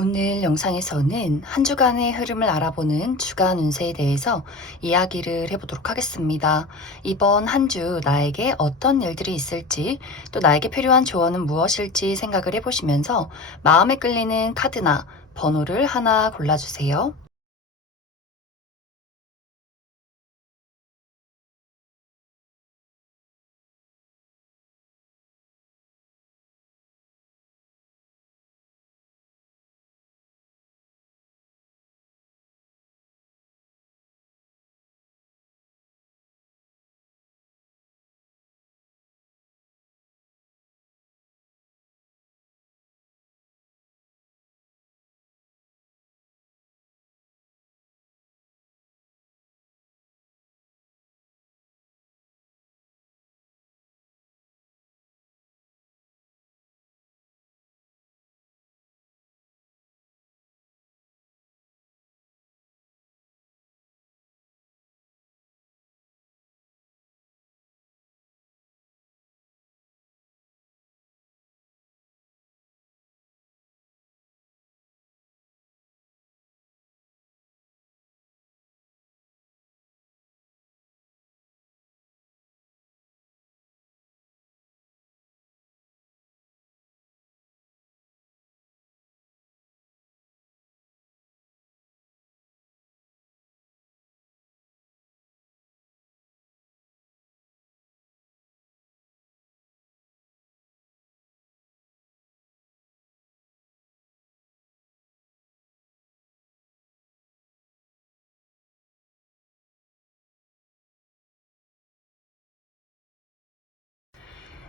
오늘 영상에서는 한 주간의 흐름을 알아보는 주간 운세에 대해서 이야기를 해보도록 하겠습니다. 이번 한 주 나에게 어떤 일들이 있을지, 또 나에게 필요한 조언은 무엇일지 생각을 해보시면서 마음에 끌리는 카드나 번호를 하나 골라주세요.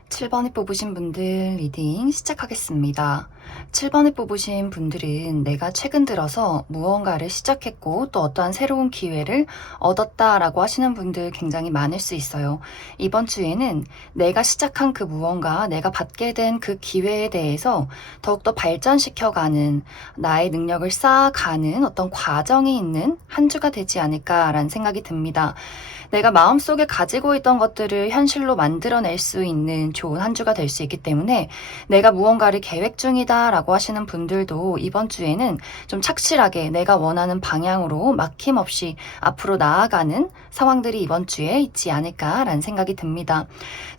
7번에 뽑으신 분들 리딩 시작하겠습니다. 7번에 뽑으신 분들은 내가 최근 들어서 무언가를 시작했고 또 어떠한 새로운 기회를 얻었다라고 하시는 분들 굉장히 많을 수 있어요. 이번 주에는 내가 시작한 그 무언가, 내가 받게 된 그 기회에 대해서 더욱더 발전시켜가는, 나의 능력을 쌓아가는 어떤 과정이 있는 한 주가 되지 않을까라는 생각이 듭니다. 내가 마음속에 가지고 있던 것들을 현실로 만들어낼 수 있는 좋은 한 주가 될 수 있기 때문에, 내가 무언가를 계획 중이다 라고 하시는 분들도 이번 주에는 좀 착실하게 내가 원하는 방향으로 막힘없이 앞으로 나아가는 상황들이 이번 주에 있지 않을까라는 생각이 듭니다.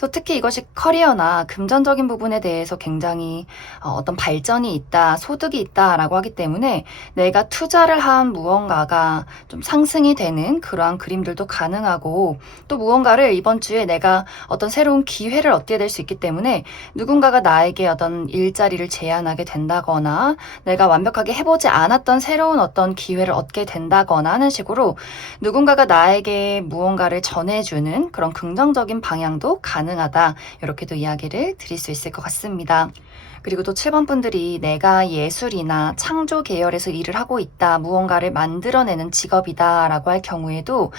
또 특히 이것이 커리어나 금전적인 부분에 대해서 굉장히 어떤 발전이 있다, 소득이 있다라고 하기 때문에 내가 투자를 한 무언가가 좀 상승이 되는 그러한 그림들도 가능하고, 또 무언가를 이번 주에 내가 어떤 새로운 기회를 얻게 될 수 있기 때문에 누군가가 나에게 어떤 일자리를 제안하게 된다거나 내가 완벽하게 해보지 않았던 새로운 어떤 기회를 얻게 된다거나 하는 식으로 누군가가 나에게 무언가를 전해주는 그런 긍정적인 방향도 가능하다, 이렇게도 이야기를 드릴 수 있을 것 같습니다. 그리고 또 7번 분들이 내가 예술이나 창조 계열에서 일을 하고 있다, 무언가를 만들어내는 직업이다 라고 할 경우에도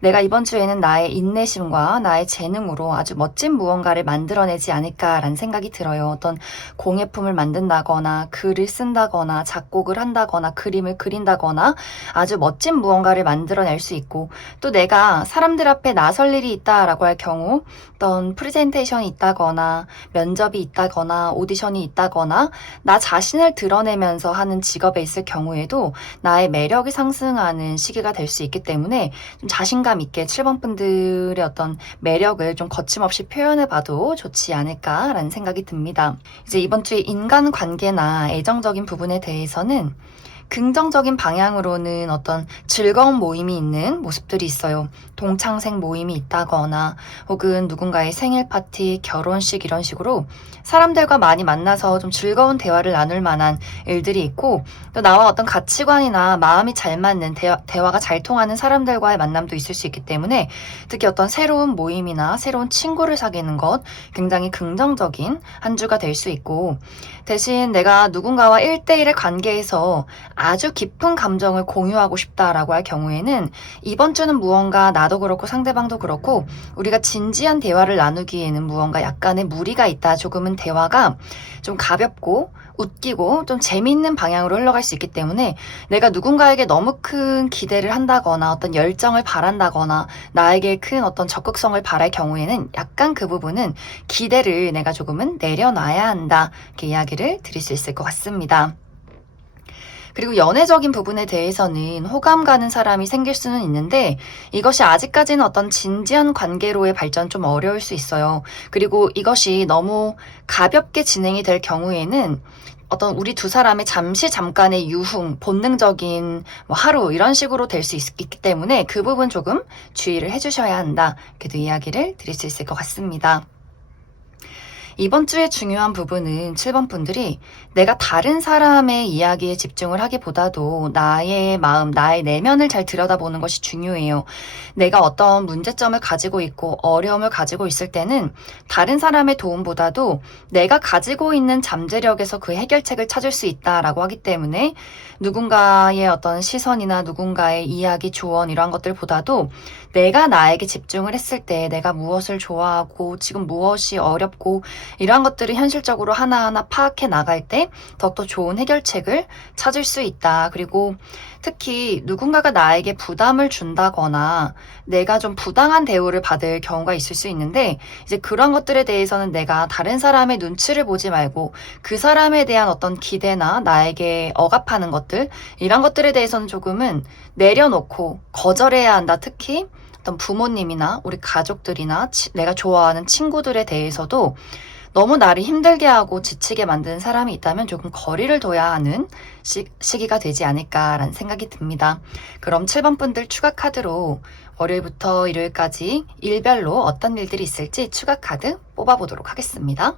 내가 이번 주에는 나의 인내심과 나의 재능으로 아주 멋진 무언가를 만들어내지 않을까라는 생각이 들어요. 어떤 공예품을 만든다거나 글을 쓴다거나 작곡을 한다거나 그림을 그린다거나 아주 멋진 무언가를 만들어낼 수 있고, 또 내가 사람들 앞에 나설 일이 있다라고 할 경우 어떤 프레젠테이션이 있다거나 면접이 있다거나 오디션이 있다거나 나 자신을 드러내면서 하는 직업에 있을 경우에도 나의 매력이 상승하는 시기가 될 수 있기 때문에 좀 자신감 있게 7번 분들의 어떤 매력을 좀 거침없이 표현해봐도 좋지 않을까라는 생각이 듭니다. 이제 이번 주에 인간관계나 애정적인 부분에 대해서는 긍정적인 방향으로는 어떤 즐거운 모임이 있는 모습들이 있어요. 동창생 모임이 있다거나 혹은 누군가의 생일 파티, 결혼식 이런 식으로 사람들과 많이 만나서 좀 즐거운 대화를 나눌 만한 일들이 있고, 또 나와 어떤 가치관이나 마음이 잘 맞는 대화가 잘 통하는 사람들과의 만남도 있을 수 있기 때문에 특히 어떤 새로운 모임이나 새로운 친구를 사귀는 것 굉장히 긍정적인 한 주가 될 수 있고, 대신 내가 누군가와 1대1의 관계에서 아주 깊은 감정을 공유하고 싶다라고 할 경우에는 이번 주는 무언가 나도 그렇고 상대방도 그렇고 우리가 진지한 대화를 나누기에는 무언가 약간의 무리가 있다, 조금은 대화가 좀 가볍고 웃기고 좀 재미있는 방향으로 흘러갈 수 있기 때문에 내가 누군가에게 너무 큰 기대를 한다거나 어떤 열정을 바란다거나 나에게 큰 어떤 적극성을 바랄 경우에는 약간 그 부분은 기대를 내가 조금은 내려놔야 한다, 이렇게 이야기를 드릴 수 있을 것 같습니다. 그리고 연애적인 부분에 대해서는 호감 가는 사람이 생길 수는 있는데 이것이 아직까지는 어떤 진지한 관계로의 발전 좀 어려울 수 있어요. 그리고 이것이 너무 가볍게 진행이 될 경우에는 어떤 우리 두 사람의 잠깐의 유흥, 본능적인 뭐 하루 이런 식으로 될 수 있기 때문에 그 부분 조금 주의를 해주셔야 한다. 이렇게도 이야기를 드릴 수 있을 것 같습니다. 이번 주의 중요한 부분은 7번 분들이 내가 다른 사람의 이야기에 집중을 하기보다도 나의 마음, 나의 내면을 잘 들여다보는 것이 중요해요. 내가 어떤 문제점을 가지고 있고 어려움을 가지고 있을 때는 다른 사람의 도움보다도 내가 가지고 있는 잠재력에서 그 해결책을 찾을 수 있다라고 하기 때문에 누군가의 어떤 시선이나 누군가의 이야기, 조언 이런 것들보다도 내가 나에게 집중을 했을 때 내가 무엇을 좋아하고 지금 무엇이 어렵고 이러한 것들을 현실적으로 하나하나 파악해 나갈 때 더욱더 좋은 해결책을 찾을 수 있다. 그리고 특히 누군가가 나에게 부담을 준다거나 내가 좀 부당한 대우를 받을 경우가 있을 수 있는데 이제 그런 것들에 대해서는 내가 다른 사람의 눈치를 보지 말고 그 사람에 대한 어떤 기대나 나에게 억압하는 것들 이런 것들에 대해서는 조금은 내려놓고 거절해야 한다. 특히 어떤 부모님이나 우리 가족들이나 내가 좋아하는 친구들에 대해서도 너무 나를 힘들게 하고 지치게 만드는 사람이 있다면 조금 거리를 둬야 하는 시기가 되지 않을까라는 생각이 듭니다. 그럼 7번 분들 추가 카드로 월요일부터 일요일까지 일별로 어떤 일들이 있을지 추가 카드 뽑아보도록 하겠습니다.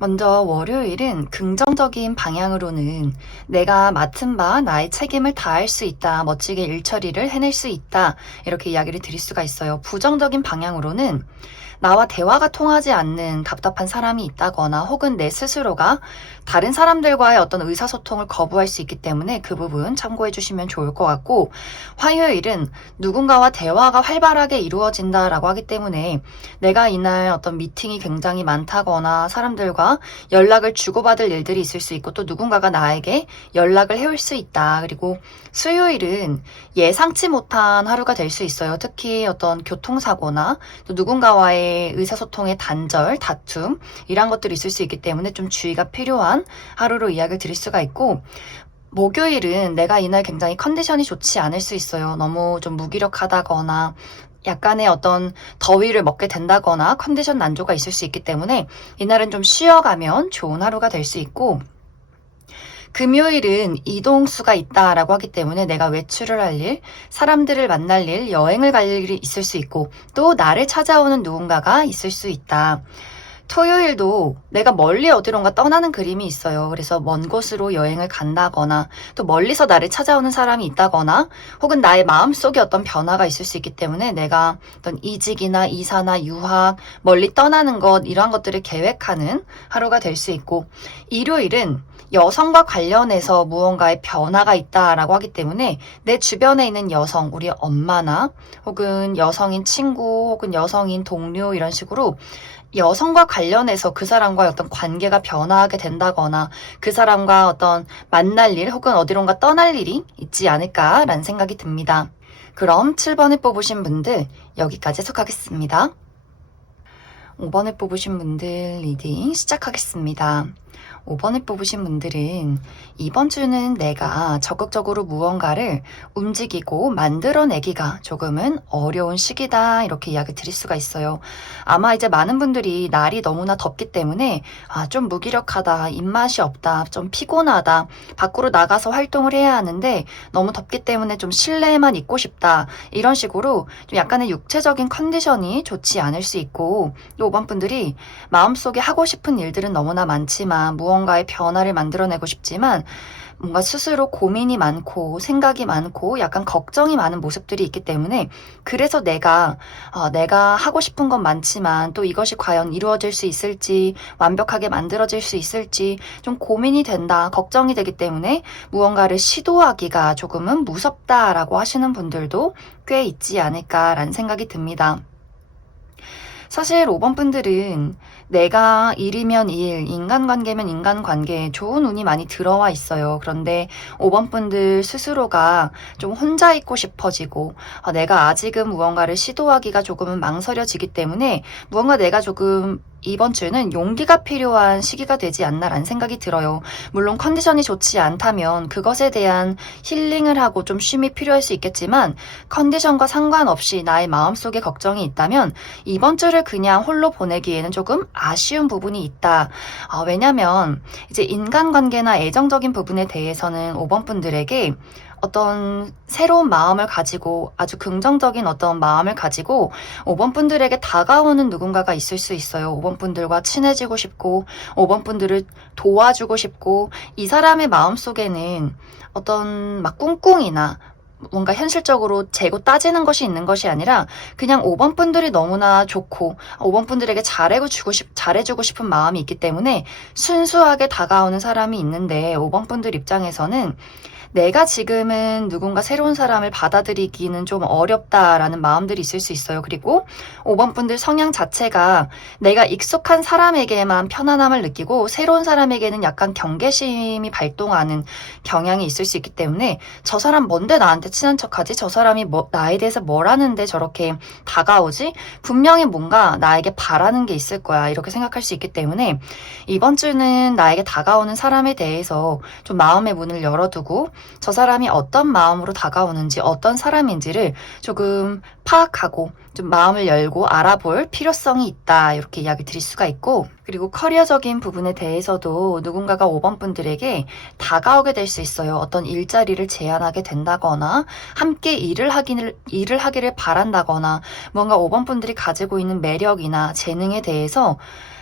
먼저 월요일은 긍정적인 방향으로는 내가 맡은 바 나의 책임을 다할 수 있다. 멋지게 일 처리를 해낼 수 있다. 이렇게 이야기를 드릴 수가 있어요. 부정적인 방향으로는 나와 대화가 통하지 않는 답답한 사람이 있다거나 혹은 내 스스로가 다른 사람들과의 어떤 의사소통을 거부할 수 있기 때문에 그 부분 참고해 주시면 좋을 것 같고 화요일은 누군가와 대화가 활발하게 이루어진다라고 하기 때문에 내가 이날 어떤 미팅이 굉장히 많다거나 사람들과 연락을 주고받을 일들이 있을 수 있고 또 누군가가 나에게 연락을 해올 수 있다. 그리고 수요일은 예상치 못한 하루가 될 수 있어요. 특히 어떤 교통사고나 또 누군가와의 의사소통의 단절, 다툼 이런 것들이 있을 수 있기 때문에 좀 주의가 필요한 하루로 이야기를 드릴 수가 있고 목요일은 내가 이날 굉장히 컨디션이 좋지 않을 수 있어요. 너무 좀 무기력하다거나 약간의 어떤 더위를 먹게 된다거나 컨디션 난조가 있을 수 있기 때문에 이날은 좀 쉬어가면 좋은 하루가 될 수 있고 금요일은 이동수가 있다라고 하기 때문에 내가 외출을 할 일, 사람들을 만날 일, 여행을 갈 일이 있을 수 있고 또 나를 찾아오는 누군가가 있을 수 있다. 토요일도 내가 멀리 어디론가 떠나는 그림이 있어요. 그래서 먼 곳으로 여행을 간다거나 또 멀리서 나를 찾아오는 사람이 있다거나 혹은 나의 마음속에 어떤 변화가 있을 수 있기 때문에 내가 어떤 이직이나 이사나 유학, 멀리 떠나는 것 이러한 것들을 계획하는 하루가 될 수 있고 일요일은 여성과 관련해서 무언가의 변화가 있다라고 하기 때문에 내 주변에 있는 여성, 우리 엄마나 혹은 여성인 친구 혹은 여성인 동료 이런 식으로 여성과 관련해서 그 사람과의 어떤 관계가 변화하게 된다거나 그 사람과 어떤 만날 일 혹은 어디론가 떠날 일이 있지 않을까라는 생각이 듭니다. 그럼 7번을 뽑으신 분들 여기까지 해석하겠습니다. 5번을 뽑으신 분들 리딩 시작하겠습니다. 5번을 뽑으신 분들은 이번 주는 내가 적극적으로 무언가를 움직이고 만들어내기가 조금은 어려운 시기다 이렇게 이야기 드릴 수가 있어요. 아마 이제 많은 분들이 날이 너무나 덥기 때문에 좀 무기력하다, 입맛이 없다, 좀 피곤하다, 밖으로 나가서 활동을 해야 하는데 너무 덥기 때문에 좀 실내에만 있고 싶다 이런 식으로 좀 약간의 육체적인 컨디션이 좋지 않을 수 있고 또 5번 분들이 마음속에 하고 싶은 일들은 너무나 많지만 무언가의 변화를 만들어내고 싶지만 뭔가 스스로 고민이 많고 생각이 많고 약간 걱정이 많은 모습들이 있기 때문에 그래서 내가 하고 싶은 건 많지만 또 이것이 과연 이루어질 수 있을지 완벽하게 만들어질 수 있을지 좀 고민이 된다, 걱정이 되기 때문에 무언가를 시도하기가 조금은 무섭다라고 하시는 분들도 꽤 있지 않을까라는 생각이 듭니다. 사실 5번 분들은 내가 일이면 일, 인간관계면 인간관계 좋은 운이 많이 들어와 있어요. 그런데 5번 분들 스스로가 좀 혼자 있고 싶어지고 내가 아직은 무언가를 시도하기가 조금은 망설여지기 때문에 무언가 내가 조금 이번 주는 용기가 필요한 시기가 되지 않나라는 생각이 들어요. 물론 컨디션이 좋지 않다면 그것에 대한 힐링을 하고 좀 쉼이 필요할 수 있겠지만 컨디션과 상관없이 나의 마음속에 걱정이 있다면 이번 주를 그냥 홀로 보내기에는 조금 아쉬운 부분이 있다. 왜냐면 이제 인간관계나 애정적인 부분에 대해서는 5번 분들에게 어떤 새로운 마음을 가지고 아주 긍정적인 어떤 마음을 가지고 5번 분들에게 다가오는 누군가가 있을 수 있어요. 5번 분들과 친해지고 싶고 5번 분들을 도와주고 싶고 이 사람의 마음속에는 어떤 막 꿍꿍이나 뭔가 현실적으로 재고 따지는 것이 있는 것이 아니라 그냥 5번 분들이 너무나 좋고 5번 분들에게 잘해주고 싶은 마음이 있기 때문에 순수하게 다가오는 사람이 있는데 5번 분들 입장에서는 내가 지금은 누군가 새로운 사람을 받아들이기는 좀 어렵다라는 마음들이 있을 수 있어요. 그리고 5번 분들 성향 자체가 내가 익숙한 사람에게만 편안함을 느끼고 새로운 사람에게는 약간 경계심이 발동하는 경향이 있을 수 있기 때문에 저 사람 뭔데 나한테 친한 척하지? 저 사람이 나에 대해서 뭘 하는데 저렇게 다가오지? 분명히 뭔가 나에게 바라는 게 있을 거야. 이렇게 생각할 수 있기 때문에 이번 주는 나에게 다가오는 사람에 대해서 좀 마음의 문을 열어두고 저 사람이 어떤 마음으로 다가오는지 어떤 사람인지를 조금 파악하고 좀 마음을 열고 알아볼 필요성이 있다 이렇게 이야기 드릴 수가 있고 그리고 커리어적인 부분에 대해서도 누군가가 5번 분들에게 다가오게 될 수 있어요. 어떤 일자리를 제안하게 된다거나 함께 일을 하기를 바란다거나 뭔가 5번 분들이 가지고 있는 매력이나 재능에 대해서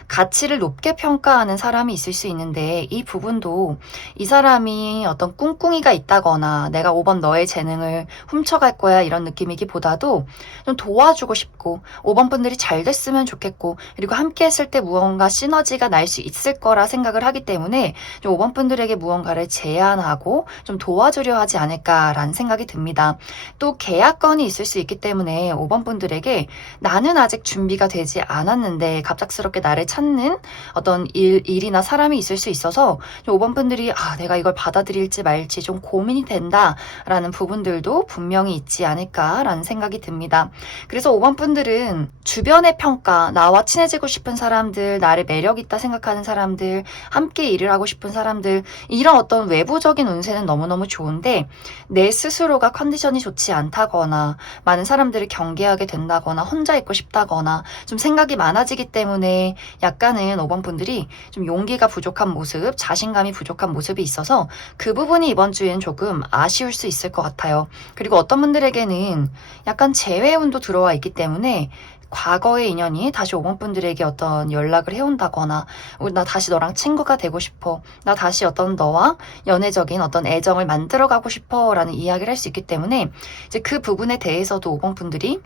가치를 높게 평가하는 사람이 있을 수 있는데 이 부분도 이 사람이 어떤 꿍꿍이가 있다거나 내가 5번 너의 재능을 훔쳐갈 거야 이런 느낌이기보다도 좀 도와주고 싶고 5번 분들이 잘 됐으면 좋겠고 그리고 함께 했을 때 무언가 시너지가 날 수 있을 거라 생각을 하기 때문에 좀 5번 분들에게 무언가를 제안하고 좀 도와주려 하지 않을까라는 생각이 듭니다. 또 계약건이 있을 수 있기 때문에 5번 분들에게 나는 아직 준비가 되지 않았는데 갑작스럽게 나를 찾는 어떤 일이나 사람이 있을 수 있어서 5번 분들이 내가 이걸 받아들일지 말지 좀 고민이 된다라는 부분들도 분명히 있지 않을까라는 생각이 듭니다. 그래서 5번 분들은 주변의 평가, 나와 친해지고 싶은 사람들, 나를 매력 있다 생각하는 사람들, 함께 일을 하고 싶은 사람들 이런 어떤 외부적인 운세는 너무너무 좋은데 내 스스로가 컨디션이 좋지 않다거나 많은 사람들을 경계하게 된다거나 혼자 있고 싶다거나 좀 생각이 많아지기 때문에 약간은 5번 분들이 좀 용기가 부족한 모습, 자신감이 부족한 모습이 있어서 그 부분이 이번 주엔 조금 아쉬울 수 있을 것 같아요. 그리고 어떤 분들에게는 약간 재회운도 들어와 있기 때문에 과거의 인연이 다시 5번 분들에게 어떤 연락을 해온다거나 나 다시 너랑 친구가 되고 싶어. 나 다시 어떤 너와 연애적인 어떤 애정을 만들어가고 싶어 라는 이야기를 할 수 있기 때문에 이제 그 부분에 대해서도 5번 분들이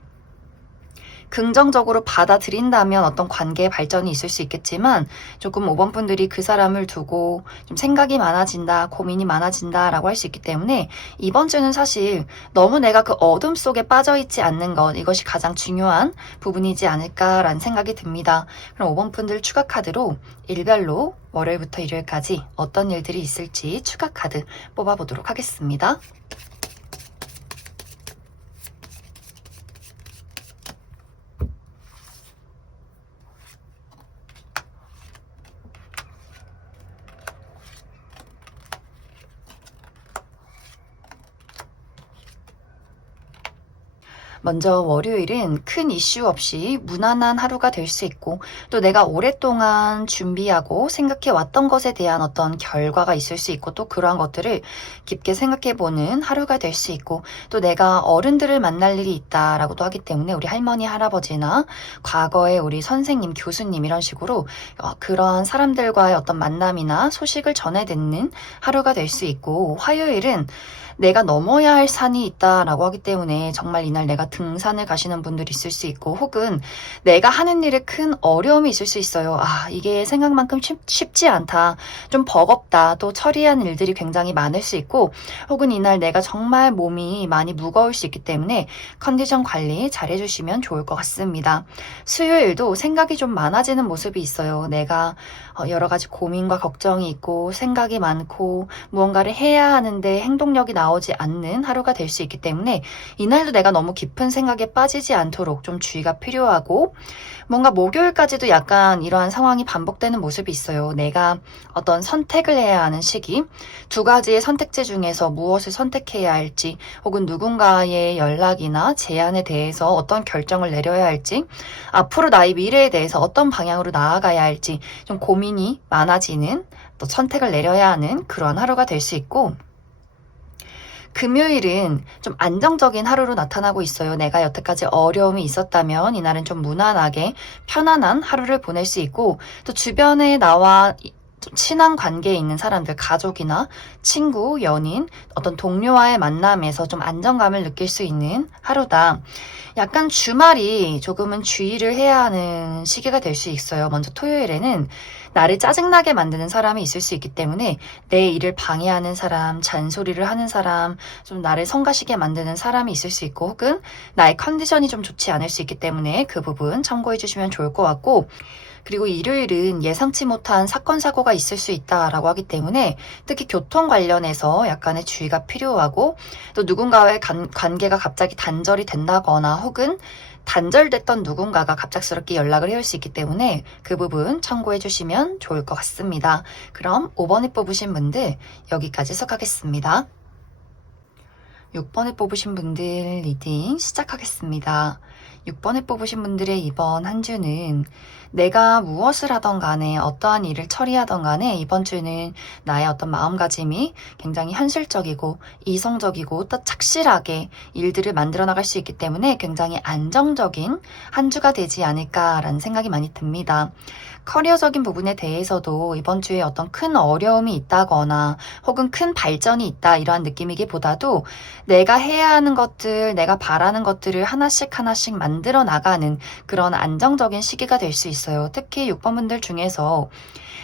긍정적으로 받아들인다면 어떤 관계의 발전이 있을 수 있겠지만 조금 5번 분들이 그 사람을 두고 좀 생각이 많아진다, 고민이 많아진다 라고 할 수 있기 때문에 이번 주는 사실 너무 내가 그 어둠 속에 빠져있지 않는 것 이것이 가장 중요한 부분이지 않을까라는 생각이 듭니다. 그럼 5번 분들 추가 카드로 일별로 월요일부터 일요일까지 어떤 일들이 있을지 추가 카드 뽑아보도록 하겠습니다. 먼저 월요일은 큰 이슈 없이 무난한 하루가 될 수 있고 또 내가 오랫동안 준비하고 생각해 왔던 것에 대한 어떤 결과가 있을 수 있고 또 그러한 것들을 깊게 생각해 보는 하루가 될 수 있고 또 내가 어른들을 만날 일이 있다라고도 하기 때문에 우리 할머니 할아버지나 과거에 우리 선생님 교수님 이런 식으로 그러한 사람들과의 어떤 만남이나 소식을 전해 듣는 하루가 될 수 있고 화요일은 내가 넘어야 할 산이 있다라고 하기 때문에 정말 이날 내가 등산을 가시는 분들이 있을 수 있고, 혹은 내가 하는 일에 큰 어려움이 있을 수 있어요. 아, 이게 생각만큼 쉽지 않다. 좀 버겁다. 또 처리한 일들이 굉장히 많을 수 있고, 혹은 이날 내가 정말 몸이 많이 무거울 수 있기 때문에 컨디션 관리 잘 해주시면 좋을 것 같습니다. 수요일도 생각이 좀 많아지는 모습이 있어요. 내가 여러 가지 고민과 걱정이 있고 생각이 많고 무언가를 해야 하는데 행동력이 나오지 않는 하루가 될 수 있기 때문에 이날도 내가 너무 깊은 생각에 빠지지 않도록 좀 주의가 필요하고, 뭔가 목요일까지도 약간 이러한 상황이 반복되는 모습이 있어요. 내가 어떤 선택을 해야 하는 시기, 두 가지의 선택지 중에서 무엇을 선택해야 할지, 혹은 누군가의 연락이나 제안에 대해서 어떤 결정을 내려야 할지, 앞으로 나의 미래에 대해서 어떤 방향으로 나아가야 할지 좀 고민이 많아지는, 또 선택을 내려야 하는 그러한 하루가 될 수 있고, 금요일은 좀 안정적인 하루로 나타나고 있어요. 내가 여태까지 어려움이 있었다면 이날은 좀 무난하게 편안한 하루를 보낼 수 있고, 또 주변에 나와 좀 친한 관계에 있는 사람들, 가족이나 친구, 연인, 어떤 동료와의 만남에서 좀 안정감을 느낄 수 있는 하루다. 약간 주말이 조금은 주의를 해야 하는 시기가 될 수 있어요. 먼저 토요일에는 나를 짜증나게 만드는 사람이 있을 수 있기 때문에 내 일을 방해하는 사람, 잔소리를 하는 사람, 좀 나를 성가시게 만드는 사람이 있을 수 있고, 혹은 나의 컨디션이 좀 좋지 않을 수 있기 때문에 그 부분 참고해 주시면 좋을 것 같고, 그리고 일요일은 예상치 못한 사건, 사고가 있을 수 있다라고 하기 때문에 특히 교통 관련해서 약간의 주의가 필요하고, 또 누군가와의 관계가 갑자기 단절이 된다거나, 혹은 단절됐던 누군가가 갑작스럽게 연락을 해올 수 있기 때문에 그 부분 참고해 주시면 좋을 것 같습니다. 그럼 5번에 뽑으신 분들 여기까지 수록하겠습니다. 6번에 뽑으신 분들 리딩 시작하겠습니다. 6번에 뽑으신 분들의 이번 한 주는, 내가 무엇을 하던 간에 어떠한 일을 처리하던 간에 이번 주는 나의 어떤 마음가짐이 굉장히 현실적이고 이성적이고 또 착실하게 일들을 만들어 나갈 수 있기 때문에 굉장히 안정적인 한 주가 되지 않을까라는 생각이 많이 듭니다. 커리어적인 부분에 대해서도 이번 주에 어떤 큰 어려움이 있다거나 혹은 큰 발전이 있다, 이러한 느낌이기보다도 내가 해야 하는 것들, 내가 바라는 것들을 하나씩 하나씩 만들어 나가는 그런 안정적인 시기가 될 수 있어요. 특히 6번 분들 중에서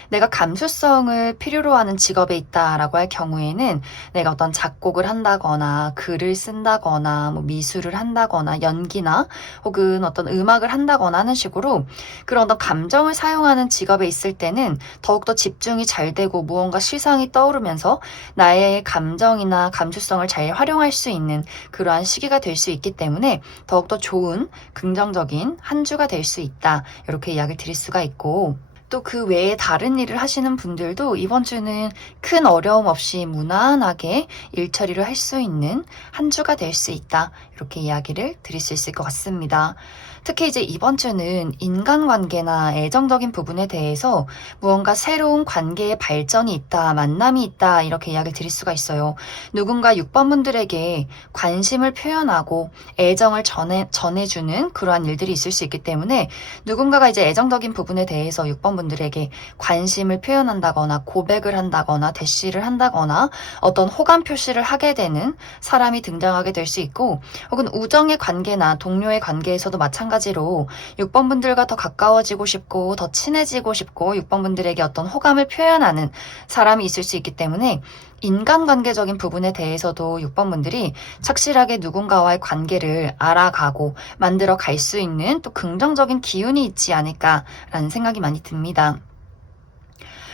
내가 감수성을 필요로 하는 직업에 있다라고 할 경우에는 내가 어떤 작곡을 한다거나 글을 쓴다거나 뭐 미술을 한다거나 연기나 혹은 어떤 음악을 한다거나 하는 식으로 그런 어떤 감정을 사용하는 직업에 있을 때는 더욱더 집중이 잘 되고 무언가 시상이 떠오르면서 나의 감정이나 감수성을 잘 활용할 수 있는 그러한 시기가 될 수 있기 때문에 더욱더 좋은 긍정적인 한 주가 될 수 있다, 이렇게 이야기를 드릴 수가 있고, 또 그 외에 다른 일을 하시는 분들도 이번 주는 큰 어려움 없이 무난하게 일 처리를 할 수 있는 한 주가 될 수 있다, 이렇게 이야기를 드릴 수 있을 것 같습니다. 특히 이제 이번 주는 인간관계나 애정적인 부분에 대해서 무언가 새로운 관계의 발전이 있다, 만남이 있다, 이렇게 이야기를 드릴 수가 있어요. 누군가 6번 분들에게 관심을 표현하고 애정을 전해주는 그러한 일들이 있을 수 있기 때문에 누군가가 이제 애정적인 부분에 대해서 6번 분들에게 관심을 표현한다거나 고백을 한다거나 대시를 한다거나 어떤 호감 표시를 하게 되는 사람이 등장하게 될 수 있고, 혹은 우정의 관계나 동료의 관계에서도 마찬가지로 6번 분들과 더 가까워지고 싶고 더 친해지고 싶고 6번 분들에게 어떤 호감을 표현하는 사람이 있을 수 있기 때문에 인간관계적인 부분에 대해서도 6번 분들이 착실하게 누군가와의 관계를 알아가고 만들어 갈 수 있는 또 긍정적인 기운이 있지 않을까라는 생각이 많이 듭니다.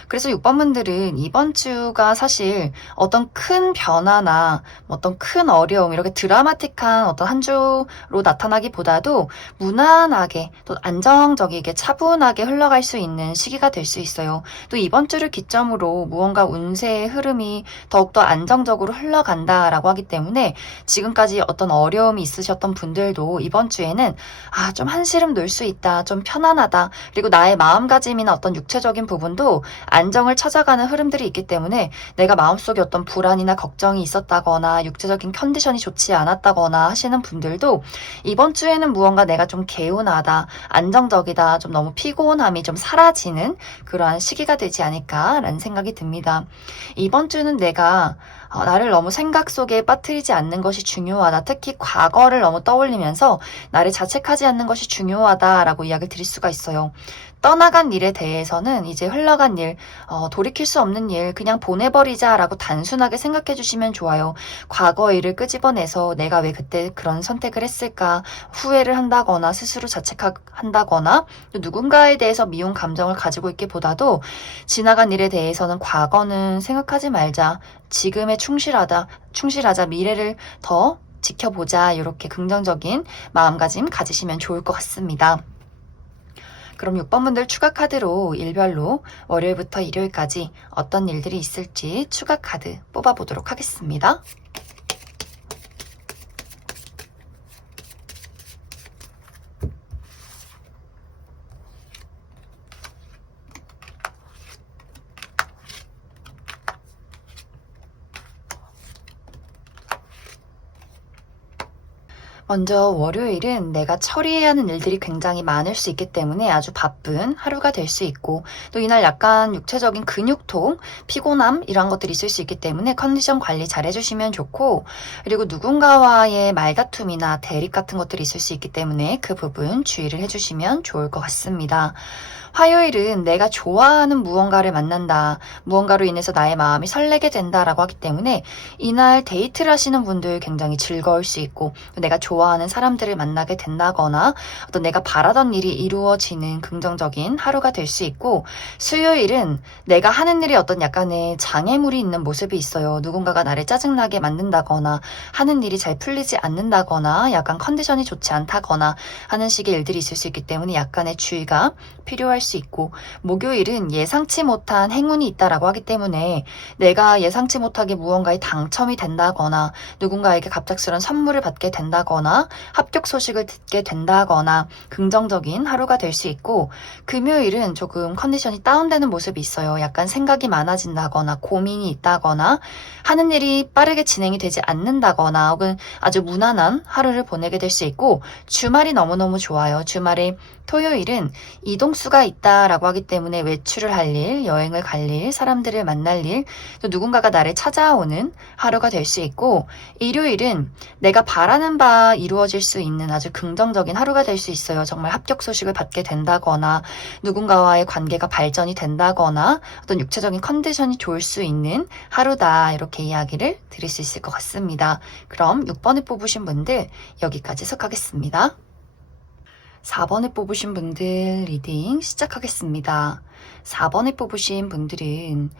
그래서 6번 분들은 이번 주가 사실 어떤 큰 변화나 어떤 큰 어려움, 이렇게 드라마틱한 어떤 한 주로 나타나기보다도 무난하게 또 안정적이게 차분하게 흘러갈 수 있는 시기가 될 수 있어요. 또 이번 주를 기점으로 무언가 운세의 흐름이 더욱더 안정적으로 흘러간다라고 하기 때문에 지금까지 어떤 어려움이 있으셨던 분들도 이번 주에는 좀 한시름 놓을 수 있다, 좀 편안하다, 그리고 나의 마음가짐이나 어떤 육체적인 부분도 안정을 찾아가는 흐름들이 있기 때문에 내가 마음속에 어떤 불안이나 걱정이 있었다거나 육체적인 컨디션이 좋지 않았다거나 하시는 분들도 이번 주에는 무언가 내가 좀 개운하다, 안정적이다, 좀 너무 피곤함이 좀 사라지는 그러한 시기가 되지 않을까라는 생각이 듭니다. 이번 주는 내가 나를 너무 생각 속에 빠뜨리지 않는 것이 중요하다. 특히 과거를 너무 떠올리면서 나를 자책하지 않는 것이 중요하다라고 이야기를 드릴 수가 있어요. 떠나간 일에 대해서는 이제 흘러간 일, 돌이킬 수 없는 일 그냥 보내버리자라고 단순하게 생각해 주시면 좋아요. 과거 일을 끄집어내서 내가 왜 그때 그런 선택을 했을까 후회를 한다거나 스스로 자책한다거나 또 누군가에 대해서 미운 감정을 가지고 있기보다도 지나간 일에 대해서는 과거는 생각하지 말자. 지금에 충실하자. 미래를 더 지켜보자. 이렇게 긍정적인 마음가짐 가지시면 좋을 것 같습니다. 그럼 6번 분들 추가 카드로 일별로 월요일부터 일요일까지 어떤 일들이 있을지 추가 카드 뽑아보도록 하겠습니다. 먼저 월요일은 내가 처리해야 하는 일들이 굉장히 많을 수 있기 때문에 아주 바쁜 하루가 될 수 있고 또 이날 약간 육체적인 근육통, 피곤함 이런 것들이 있을 수 있기 때문에 컨디션 관리 잘 해주시면 좋고 그리고 누군가와의 말다툼이나 대립 같은 것들이 있을 수 있기 때문에 그 부분 주의를 해주시면 좋을 것 같습니다. 화요일은 내가 좋아하는 무언가를 만난다. 무언가로 인해서 나의 마음이 설레게 된다라고 하기 때문에 이날 데이트를 하시는 분들 굉장히 즐거울 수 있고 내가 좋아하는 사람들을 만나게 된다거나 어떤 내가 바라던 일이 이루어지는 긍정적인 하루가 될 수 있고 수요일은 내가 하는 일에 어떤 약간의 장애물이 있는 모습이 있어요. 누군가가 나를 짜증나게 만든다거나 하는 일이 잘 풀리지 않는다거나 약간 컨디션이 좋지 않다거나 하는 식의 일들이 있을 수 있기 때문에 약간의 주의가 필요할 수 있고 목요일은 예상치 못한 행운이 있다라고 하기 때문에 내가 예상치 못하게 무언가에 당첨이 된다거나 누군가에게 갑작스런 선물을 받게 된다거나 합격 소식을 듣게 된다거나 긍정적인 하루가 될 수 있고 금요일은 조금 컨디션이 다운되는 모습이 있어요. 약간 생각이 많아진다거나 고민이 있다거나 하는 일이 빠르게 진행이 되지 않는다거나 혹은 아주 무난한 하루를 보내게 될 수 있고 주말이 너무너무 좋아요. 주말에 토요일은 이동수가 있다라고 하기 때문에 외출을 할 일, 여행을 갈 일, 사람들을 만날 일, 또 누군가가 나를 찾아오는 하루가 될 수 있고 일요일은 내가 바라는 바 이루어질 수 있는 아주 긍정적인 하루가 될 수 있어요. 정말 합격 소식을 받게 된다거나 누군가와의 관계가 발전이 된다거나 어떤 육체적인 컨디션이 좋을 수 있는 하루다 이렇게 이야기를 드릴 수 있을 것 같습니다. 그럼 6번을 뽑으신 분들 여기까지 해석하겠습니다. 4번을 뽑으신 분들 리딩 시작하겠습니다. 4번을 뽑으신 분들은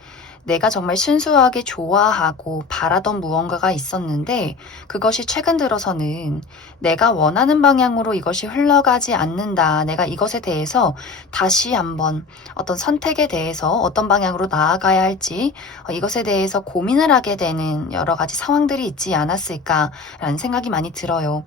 내가 정말 순수하게 좋아하고 바라던 무언가가 있었는데 그것이 최근 들어서는 내가 원하는 방향으로 이것이 흘러가지 않는다. 내가 이것에 대해서 다시 한번 어떤 선택에 대해서 어떤 방향으로 나아가야 할지 이것에 대해서 고민을 하게 되는 여러 가지 상황들이 있지 않았을까라는 생각이 많이 들어요.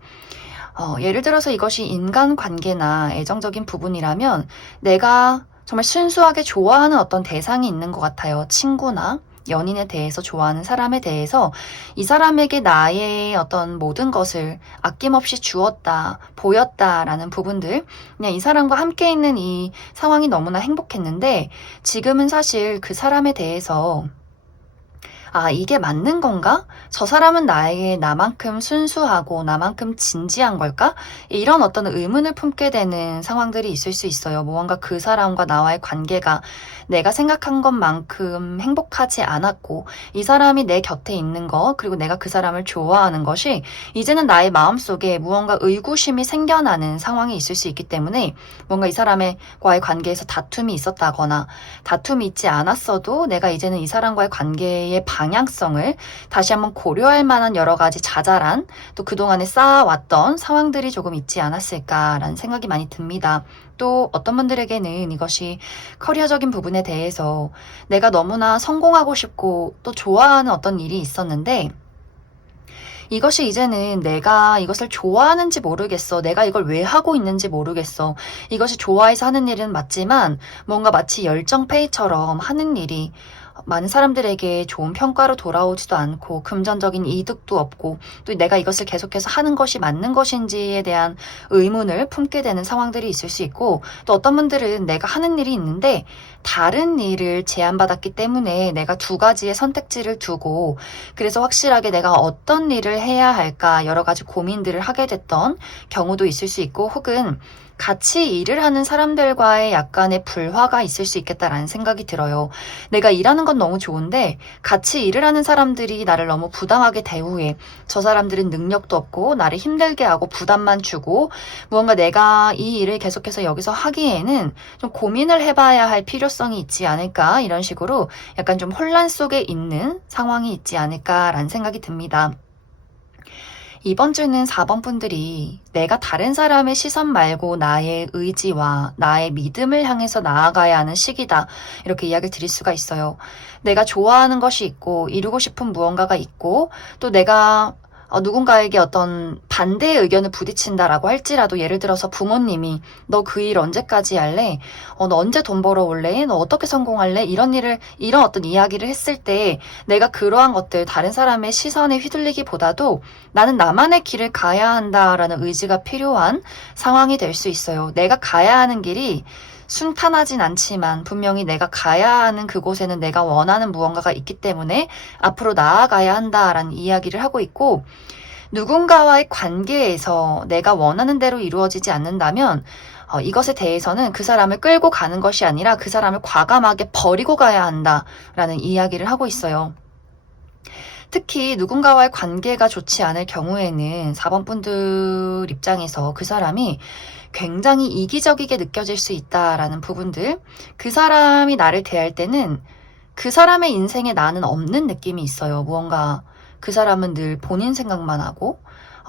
예를 들어서 이것이 인간관계나 애정적인 부분이라면 내가 정말 순수하게 좋아하는 어떤 대상이 있는 것 같아요. 친구나 연인에 대해서 좋아하는 사람에 대해서 이 사람에게 나의 어떤 모든 것을 아낌없이 주었다, 보였다라는 부분들 그냥 이 사람과 함께 있는 이 상황이 너무나 행복했는데 지금은 사실 그 사람에 대해서 이게 맞는 건가? 저 사람은 나만큼 순수하고 나만큼 진지한 걸까? 이런 어떤 의문을 품게 되는 상황들이 있을 수 있어요. 무언가 그 사람과 나와의 관계가 내가 생각한 것만큼 행복하지 않았고 이 사람이 내 곁에 있는 것 그리고 내가 그 사람을 좋아하는 것이 이제는 나의 마음속에 무언가 의구심이 생겨나는 상황이 있을 수 있기 때문에 뭔가 이 사람과의 관계에서 다툼이 있었다거나 다툼이 있지 않았어도 내가 이제는 이 사람과의 관계의 방향성을 다시 한번 고려할 만한 여러 가지 자잘한 또 그동안에 쌓아왔던 상황들이 조금 있지 않았을까라는 생각이 많이 듭니다. 또 어떤 분들에게는 이것이 커리어적인 부분에 대해서 내가 너무나 성공하고 싶고 또 좋아하는 어떤 일이 있었는데 이것이 이제는 내가 이것을 좋아하는지 모르겠어. 내가 이걸 왜 하고 있는지 모르겠어. 이것이 좋아해서 하는 일은 맞지만 뭔가 마치 열정페이처럼 하는 일이 많은 사람들에게 좋은 평가로 돌아오지도 않고 금전적인 이득도 없고 또 내가 이것을 계속해서 하는 것이 맞는 것인지에 대한 의문을 품게 되는 상황들이 있을 수 있고 또 어떤 분들은 내가 하는 일이 있는데 다른 일을 제안받았기 때문에 내가 두 가지의 선택지를 두고 그래서 확실하게 내가 어떤 일을 해야 할까 여러 가지 고민들을 하게 됐던 경우도 있을 수 있고 혹은 같이 일을 하는 사람들과의 약간의 불화가 있을 수 있겠다라는 생각이 들어요. 내가 일하는 건 너무 좋은데 같이 일을 하는 사람들이 나를 너무 부당하게 대우해. 저 사람들은 능력도 없고 나를 힘들게 하고 부담만 주고 무언가 내가 이 일을 계속해서 여기서 하기에는 좀 고민을 해봐야 할 필요성이 있지 않을까 이런 식으로 약간 좀 혼란 속에 있는 상황이 있지 않을까라는 생각이 듭니다. 이번 주는 4번 분들이 내가 다른 사람의 시선 말고 나의 의지와 나의 믿음을 향해서 나아가야 하는 시기다. 이렇게 이야기를 드릴 수가 있어요. 내가 좋아하는 것이 있고 이루고 싶은 무언가가 있고 또 내가 누군가에게 어떤 반대의 의견을 부딪힌다라고 할지라도 예를 들어서 부모님이 너 그 일 언제까지 할래? 너 언제 돈 벌어올래? 너 어떻게 성공할래? 이런 어떤 이야기를 했을 때 내가 그러한 것들 다른 사람의 시선에 휘둘리기보다도 나는 나만의 길을 가야 한다라는 의지가 필요한 상황이 될 수 있어요. 내가 가야 하는 길이 순탄하진 않지만 분명히 내가 가야 하는 그곳에는 내가 원하는 무언가가 있기 때문에 앞으로 나아가야 한다라는 이야기를 하고 있고 누군가와의 관계에서 내가 원하는 대로 이루어지지 않는다면 이것에 대해서는 그 사람을 끌고 가는 것이 아니라 그 사람을 과감하게 버리고 가야 한다라는 이야기를 하고 있어요. 특히 누군가와의 관계가 좋지 않을 경우에는 4번 분들 입장에서 그 사람이 굉장히 이기적이게 느껴질 수 있다라는 부분들, 그 사람이 나를 대할 때는 그 사람의 인생에 나는 없는 느낌이 있어요. 무언가 그 사람은 늘 본인 생각만 하고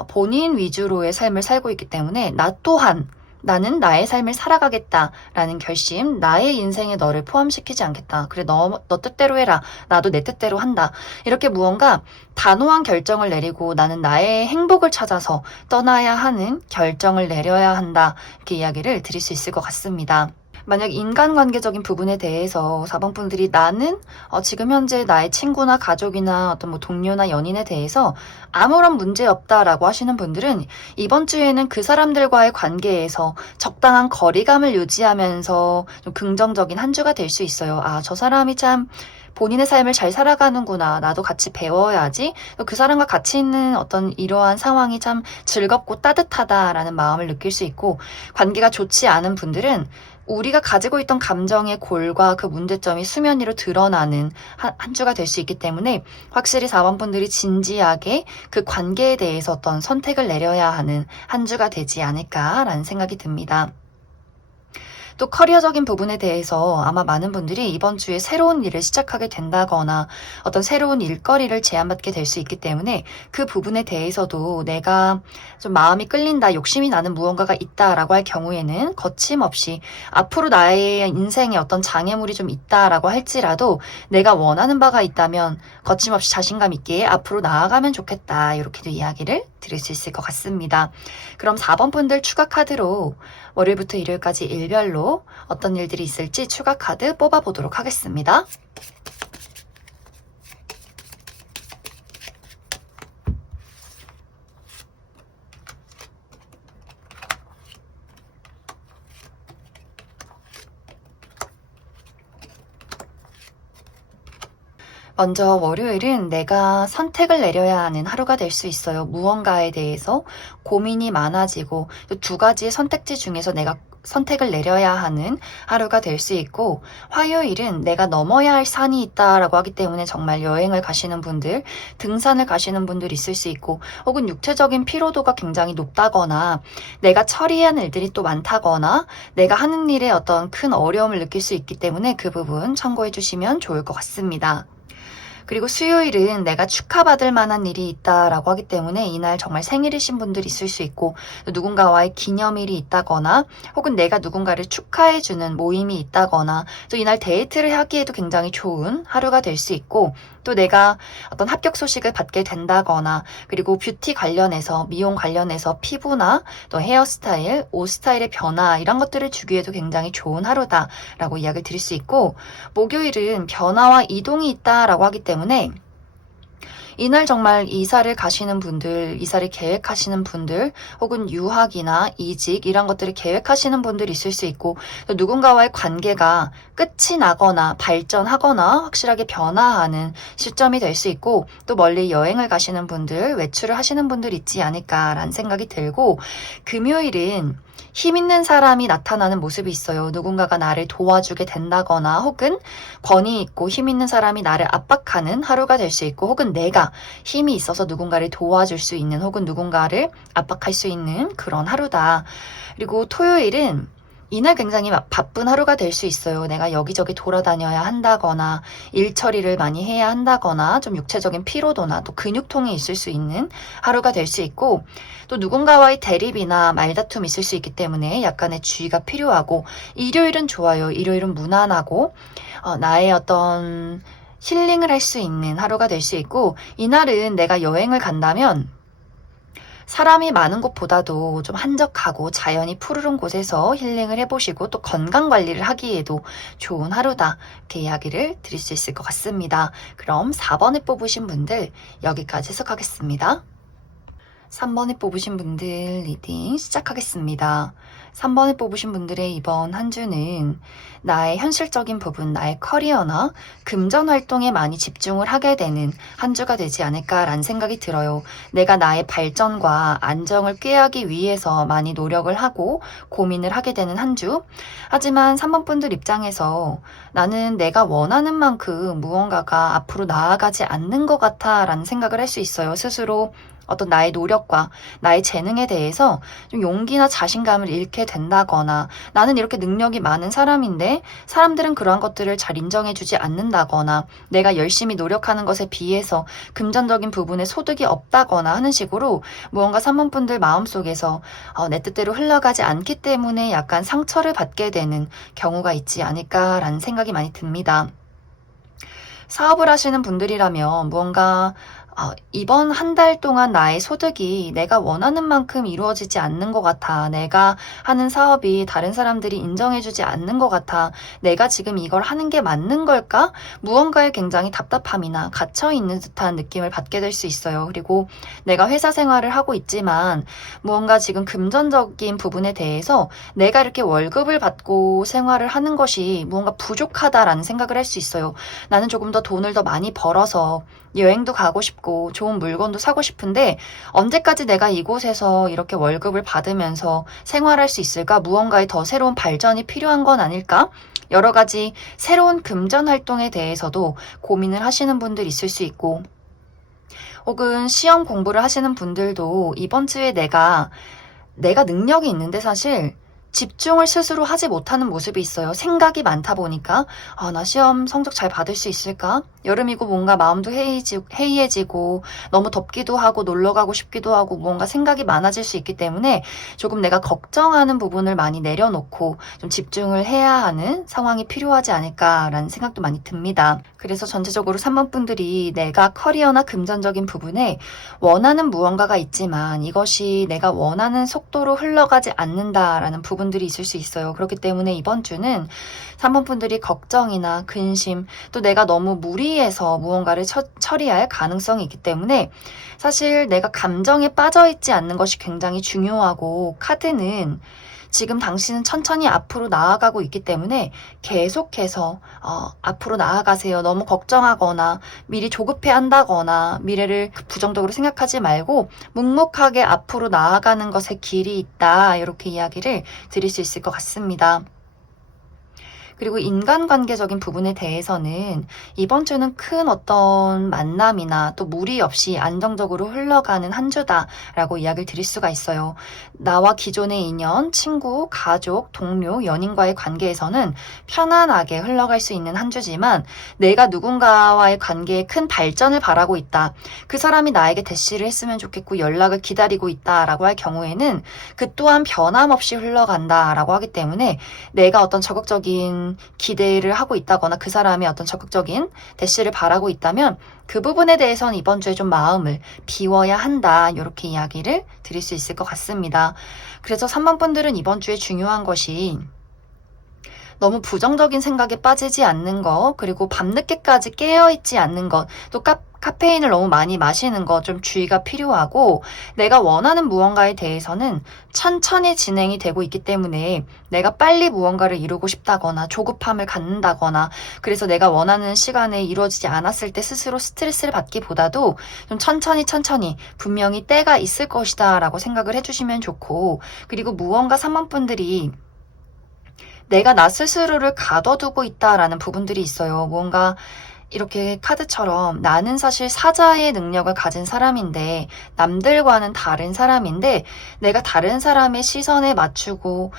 본인 위주로의 삶을 살고 있기 때문에 나 또한 나는 나의 삶을 살아가겠다라는 결심, 나의 인생에 너를 포함시키지 않겠다. 그래, 너 뜻대로 해라. 나도 내 뜻대로 한다. 이렇게 무언가 단호한 결정을 내리고 나는 나의 행복을 찾아서 떠나야 하는 결정을 내려야 한다. 이렇게 이야기를 드릴 수 있을 것 같습니다. 만약 인간관계적인 부분에 대해서 4번 분들이 나는 지금 현재 나의 친구나 가족이나 어떤 뭐 동료나 연인에 대해서 아무런 문제 없다라고 하시는 분들은 이번 주에는 그 사람들과의 관계에서 적당한 거리감을 유지하면서 좀 긍정적인 한 주가 될 수 있어요. 저 사람이 참 본인의 삶을 잘 살아가는구나. 나도 같이 배워야지. 그 사람과 같이 있는 어떤 이러한 상황이 참 즐겁고 따뜻하다라는 마음을 느낄 수 있고 관계가 좋지 않은 분들은 우리가 가지고 있던 감정의 골과 그 문제점이 수면 위로 드러나는 한 주가 될 수 있기 때문에 확실히 4번 분들이 진지하게 그 관계에 대해서 어떤 선택을 내려야 하는 한 주가 되지 않을까라는 생각이 듭니다. 또 커리어적인 부분에 대해서 아마 많은 분들이 이번 주에 새로운 일을 시작하게 된다거나 어떤 새로운 일거리를 제안받게 될 수 있기 때문에 그 부분에 대해서도 내가 좀 마음이 끌린다, 욕심이 나는 무언가가 있다라고 할 경우에는 거침없이 앞으로 나의 인생에 어떤 장애물이 좀 있다라고 할지라도 내가 원하는 바가 있다면 거침없이 자신감 있게 앞으로 나아가면 좋겠다. 이렇게도 이야기를 드릴 수 있을 것 같습니다. 그럼 4번 분들 추가 카드로 월요일부터 일요일까지 일별로 어떤 일들이 있을지 추가 카드 뽑아보도록 하겠습니다. 먼저 월요일은 내가 선택을 내려야 하는 하루가 될 수 있어요. 무언가에 대해서 고민이 많아지고 두 가지의 선택지 중에서 내가 선택을 내려야 하는 하루가 될 수 있고 화요일은 내가 넘어야 할 산이 있다라고 하기 때문에 정말 여행을 가시는 분들, 등산을 가시는 분들 있을 수 있고 혹은 육체적인 피로도가 굉장히 높다거나 내가 처리해야 하는 일들이 또 많다거나 내가 하는 일에 어떤 큰 어려움을 느낄 수 있기 때문에 그 부분 참고해 주시면 좋을 것 같습니다. 그리고 수요일은 내가 축하받을 만한 일이 있다라고 하기 때문에 이날 정말 생일이신 분들이 있을 수 있고 또 누군가와의 기념일이 있다거나 혹은 내가 누군가를 축하해주는 모임이 있다거나 또 이날 데이트를 하기에도 굉장히 좋은 하루가 될 수 있고 또 내가 어떤 합격 소식을 받게 된다거나 그리고 뷰티 관련해서 미용 관련해서 피부나 또 헤어스타일, 옷 스타일의 변화 이런 것들을 주기에도 굉장히 좋은 하루다라고 이야기를 드릴 수 있고 목요일은 변화와 이동이 있다라고 하기 때문에 이날 정말 이사를 가시는 분들, 이사를 계획하시는 분들, 혹은 유학이나 이직 이런 것들을 계획하시는 분들이 있을 수 있고 또 누군가와의 관계가 끝이 나거나 발전하거나 확실하게 변화하는 시점이 될 수 있고 또 멀리 여행을 가시는 분들, 외출을 하시는 분들 있지 않을까라는 생각이 들고 금요일은 힘 있는 사람이 나타나는 모습이 있어요. 누군가가 나를 도와주게 된다거나 혹은 권위 있고 힘 있는 사람이 나를 압박하는 하루가 될 수 있고 혹은 내가 힘이 있어서 누군가를 도와줄 수 있는 혹은 누군가를 압박할 수 있는 그런 하루다. 그리고 토요일은 이날 굉장히 바쁜 하루가 될 수 있어요. 내가 여기저기 돌아다녀야 한다거나 일 처리를 많이 해야 한다거나 좀 육체적인 피로도나 또 근육통이 있을 수 있는 하루가 될 수 있고 또 누군가와의 대립이나 말다툼이 있을 수 있기 때문에 약간의 주의가 필요하고 일요일은 좋아요. 일요일은 무난하고 나의 어떤 힐링을 할 수 있는 하루가 될 수 있고 이날은 내가 여행을 간다면 사람이 많은 곳보다도 좀 한적하고 자연이 푸르른 곳에서 힐링을 해보시고 또 건강관리를 하기에도 좋은 하루다. 이렇게 이야기를 드릴 수 있을 것 같습니다. 그럼 4번을 뽑으신 분들 여기까지 해석하겠습니다. 3번을 뽑으신 분들 리딩 시작하겠습니다. 3번을 뽑으신 분들의 이번 한 주는 나의 현실적인 부분, 나의 커리어나 금전 활동에 많이 집중을 하게 되는 한 주가 되지 않을까라는 생각이 들어요. 내가 나의 발전과 안정을 꾀하기 위해서 많이 노력을 하고 고민을 하게 되는 한 주. 하지만 3번 분들 입장에서 나는 내가 원하는 만큼 무언가가 앞으로 나아가지 않는 것 같아 라는 생각을 할 수 있어요. 스스로 어떤 나의 노력과 나의 재능에 대해서 좀 용기나 자신감을 잃게 된다거나 나는 이렇게 능력이 많은 사람인데 사람들은 그러한 것들을 잘 인정해주지 않는다거나 내가 열심히 노력하는 것에 비해서 금전적인 부분에 소득이 없다거나 하는 식으로 무언가 3번 분들 마음속에서 내 뜻대로 흘러가지 않기 때문에 약간 상처를 받게 되는 경우가 있지 않을까라는 생각이 많이 듭니다. 사업을 하시는 분들이라면 무언가 이번 한 달 동안 나의 소득이 내가 원하는 만큼 이루어지지 않는 것 같아. 내가 하는 사업이 다른 사람들이 인정해주지 않는 것 같아. 내가 지금 이걸 하는 게 맞는 걸까? 무언가에 굉장히 답답함이나 갇혀있는 듯한 느낌을 받게 될 수 있어요. 그리고 내가 회사 생활을 하고 있지만 무언가 지금 금전적인 부분에 대해서 내가 이렇게 월급을 받고 생활을 하는 것이 무언가 부족하다라는 생각을 할 수 있어요. 나는 조금 더 돈을 더 많이 벌어서 여행도 가고 싶고 좋은 물건도 사고 싶은데 언제까지 내가 이곳에서 이렇게 월급을 받으면서 생활할 수 있을까? 무언가의 더 새로운 발전이 필요한 건 아닐까? 여러 가지 새로운 금전 활동에 대해서도 고민을 하시는 분들 있을 수 있고 혹은 시험 공부를 하시는 분들도 이번 주에 내가 능력이 있는데 사실 집중을 스스로 하지 못하는 모습이 있어요. 생각이 많다 보니까 나 시험 성적 잘 받을 수 있을까? 여름이고 뭔가 마음도 해이해지고 너무 덥기도 하고 놀러 가고 싶기도 하고 뭔가 생각이 많아질 수 있기 때문에 조금 내가 걱정하는 부분을 많이 내려놓고 좀 집중을 해야 하는 상황이 필요하지 않을까라는 생각도 많이 듭니다. 그래서 전체적으로 3번 분들이 내가 커리어나 금전적인 부분에 원하는 무언가가 있지만 이것이 내가 원하는 속도로 흘러가지 않는다라는 부분들이 있을 수 있어요. 그렇기 때문에 이번 주는 3번 분들이 걱정이나 근심 또 내가 너무 무리해서 무언가를 처리할 가능성이 있기 때문에 사실 내가 감정에 빠져있지 않는 것이 굉장히 중요하고 카드는 지금 당신은 천천히 앞으로 나아가고 있기 때문에 계속해서 앞으로 나아가세요. 너무 걱정하거나 미리 조급해 한다거나 미래를 부정적으로 생각하지 말고 묵묵하게 앞으로 나아가는 것에 길이 있다. 이렇게 이야기를 드릴 수 있을 것 같습니다. 그리고 인간관계적인 부분에 대해서는 이번 주는 큰 어떤 만남이나 또 무리 없이 안정적으로 흘러가는 한 주다라고 이야기를 드릴 수가 있어요. 나와 기존의 인연, 친구, 가족, 동료, 연인과의 관계에서는 편안하게 흘러갈 수 있는 한 주지만 내가 누군가와의 관계에 큰 발전을 바라고 있다. 그 사람이 나에게 대시를 했으면 좋겠고 연락을 기다리고 있다라고 할 경우에는 그 또한 변함없이 흘러간다라고 하기 때문에 내가 어떤 적극적인 기대를 하고 있다거나 그 사람이 어떤 적극적인 대시를 바라고 있다면 그 부분에 대해서는 이번 주에 좀 마음을 비워야 한다. 이렇게 이야기를 드릴 수 있을 것 같습니다. 그래서 3번 분들은 이번 주에 중요한 것이 너무 부정적인 생각에 빠지지 않는 것, 그리고 밤늦게까지 깨어있지 않는 것, 또 카페인을 너무 많이 마시는 것 좀 주의가 필요하고 내가 원하는 무언가에 대해서는 천천히 진행이 되고 있기 때문에 내가 빨리 무언가를 이루고 싶다거나 조급함을 갖는다거나 그래서 내가 원하는 시간에 이루어지지 않았을 때 스스로 스트레스를 받기보다도 좀 천천히 분명히 때가 있을 것이다 라고 생각을 해주시면 좋고 그리고 무언가 3번 분들이 내가 나 스스로를 가둬두고 있다라는 부분들이 있어요. 뭔가 이렇게 카드처럼 나는 사실 사자의 능력을 가진 사람인데 남들과는 다른 사람인데 내가 다른 사람의 시선에 맞추고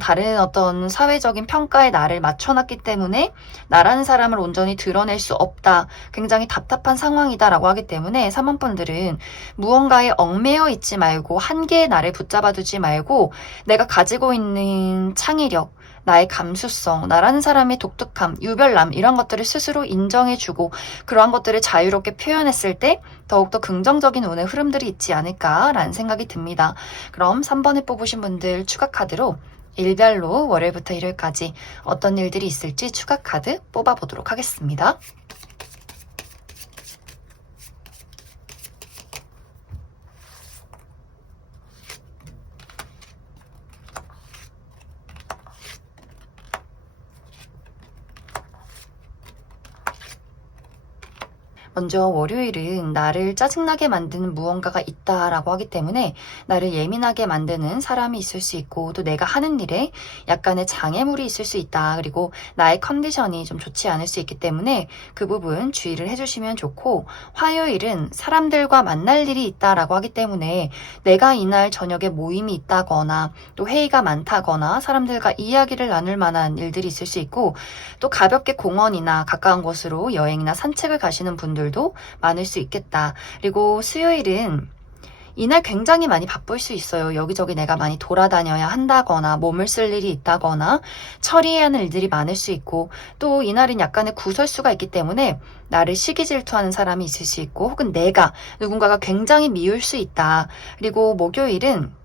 다른 사회적인 평가에 나를 맞춰놨기 때문에 나라는 사람을 온전히 드러낼 수 없다. 굉장히 답답한 상황이다라고 하기 때문에 3번 분들은 무언가에 얽매여 있지 말고 한계에 나를 붙잡아두지 말고 내가 가지고 있는 창의력 나의 감수성, 나라는 사람의 독특함, 유별남 이런 것들을 스스로 인정해주고 그러한 것들을 자유롭게 표현했을 때 더욱더 긍정적인 운의 흐름들이 있지 않을까라는 생각이 듭니다. 그럼 3번을 뽑으신 분들 추가 카드로 일별로 월요일부터 일요일까지 어떤 일들이 있을지 추가 카드 뽑아보도록 하겠습니다. 먼저 월요일은 나를 짜증나게 만드는 무언가가 있다라고 하기 때문에 나를 예민하게 만드는 사람이 있을 수 있고 또 내가 하는 일에 약간의 장애물이 있을 수 있다. 그리고 나의 컨디션이 좀 좋지 않을 수 있기 때문에 그 부분 주의를 해주시면 좋고 화요일은 사람들과 만날 일이 있다라고 하기 때문에 내가 이날 저녁에 모임이 있다거나 또 회의가 많다거나 사람들과 이야기를 나눌 만한 일들이 있을 수 있고 또 가볍게 공원이나 가까운 곳으로 여행이나 산책을 가시는 분들도 많을 수 있겠다. 그리고 수요일은 이날 굉장히 많이 바쁠 수 있어요. 여기저기 내가 많이 돌아다녀야 한다거나 몸을 쓸 일이 있다거나 처리해야 하는 일들이 많을 수 있고 또 이날은 약간의 구설수가 있기 때문에 나를 시기 질투하는 사람이 있을 수 있고 혹은 내가 누군가가 굉장히 미울 수 있다. 그리고 목요일은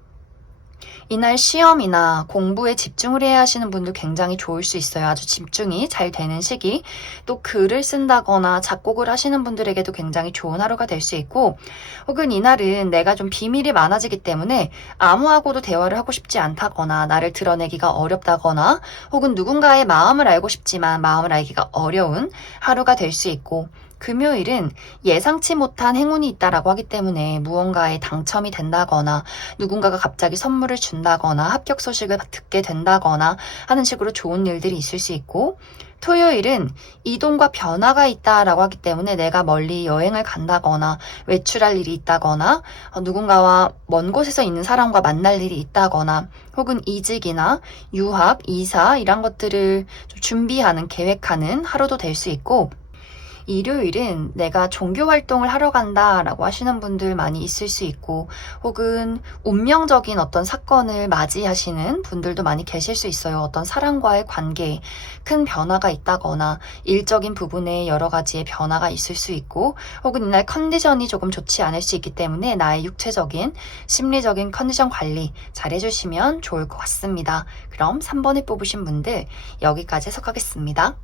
이날 시험이나 공부에 집중을 해야 하시는 분들 굉장히 좋을 수 있어요. 아주 집중이 잘 되는 시기. 또 글을 쓴다거나 작곡을 하시는 분들에게도 굉장히 좋은 하루가 될 수 있고 혹은 이날은 내가 좀 비밀이 많아지기 때문에 아무하고도 대화를 하고 싶지 않다거나 나를 드러내기가 어렵다거나 혹은 누군가의 마음을 알고 싶지만 마음을 알기가 어려운 하루가 될 수 있고 금요일은 예상치 못한 행운이 있다라고 하기 때문에 무언가에 당첨이 된다거나 누군가가 갑자기 선물을 준다거나 합격 소식을 듣게 된다거나 하는 식으로 좋은 일들이 있을 수 있고 토요일은 이동과 변화가 있다라고 하기 때문에 내가 멀리 여행을 간다거나 외출할 일이 있다거나 누군가와 먼 곳에서 있는 사람과 만날 일이 있다거나 혹은 이직이나 유학, 이사 이런 것들을 좀 준비하는 계획하는 하루도 될 수 있고 일요일은 내가 종교 활동을 하러 간다라고 하시는 분들 많이 있을 수 있고 혹은 운명적인 어떤 사건을 맞이하시는 분들도 많이 계실 수 있어요. 어떤 사람과의 관계에 큰 변화가 있다거나 일적인 부분에 여러 가지의 변화가 있을 수 있고 혹은 이날 컨디션이 조금 좋지 않을 수 있기 때문에 나의 육체적인 심리적인 컨디션 관리 잘 해주시면 좋을 것 같습니다. 그럼 3번을 뽑으신 분들 여기까지 해석하겠습니다.